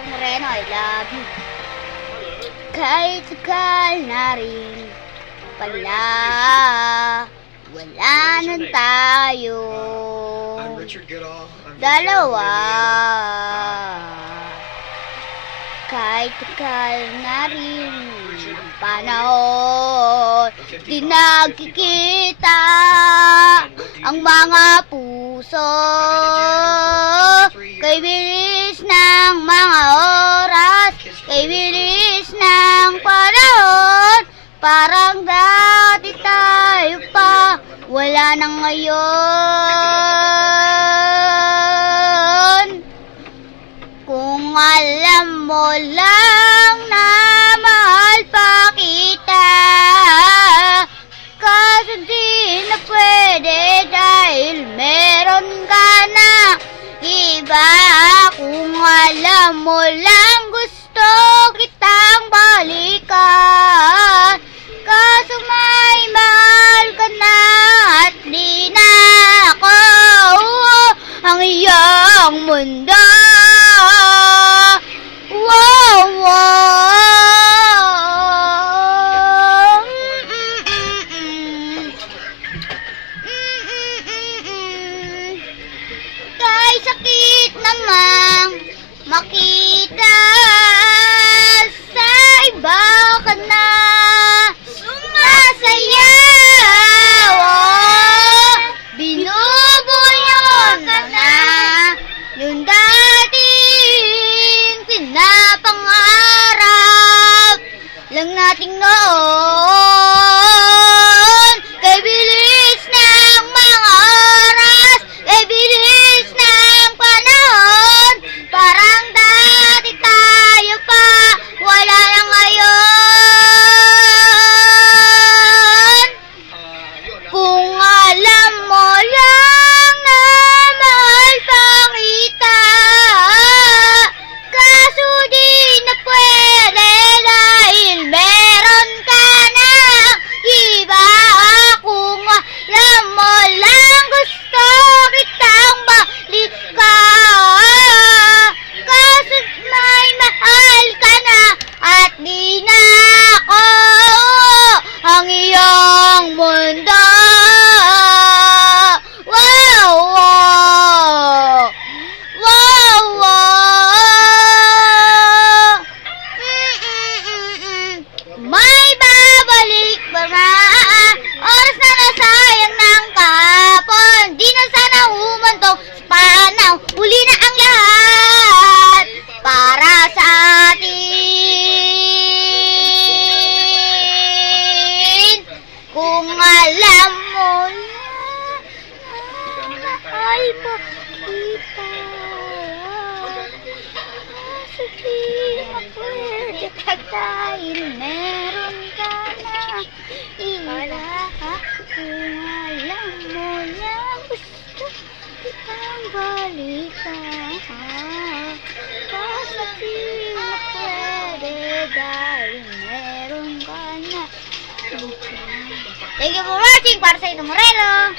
Tito Moreno, I love you. Kahit sakal na rin pala, wala na tayo dalawa. Kahit sakal na rin ang panahon, di nagkikita ang mga puso. Kay bilis ng mga oras, kay bilis ng panahon, parang dati tayo pa, wala na ngayon. Kung alam mo lang na mahal pa kita, kaso di na pwede dahil meron ka na iba. Kung alam mo lang gusto kitang balikan, kaso may mahal ka na at di na ako ang iyong mundo. Kay sakit namang makita sa iba ka na sumasayaw, binubuyon ka na yung dating pinapangarap lang nating noon. Kay bilis ng mga oras, kay bilis ng panahon, parang dati tayo pa, wala na ngayon. Kung alam mo lang na mahal pa kita, kaso di na pwede dahil meron ka na iba. Kung alam mo lang gusto kitang balikan, kaso may mahal ka na at di na ako ang iyong mundo. Wow, wow, wow, wow. May babalik ba na oras na nasayang ng kahapon? Di na sana humantong sa panaw, huli na ang lahat para sa atin. Kung alam mo lang mahal pa kita, kaso di na pwede dahil meron ka na iba. Kung alam mo lang gusto kitang balikan, kaso di na pwede dahil meron ka na iba. Thank you for watching. Para sa Tito Moreno.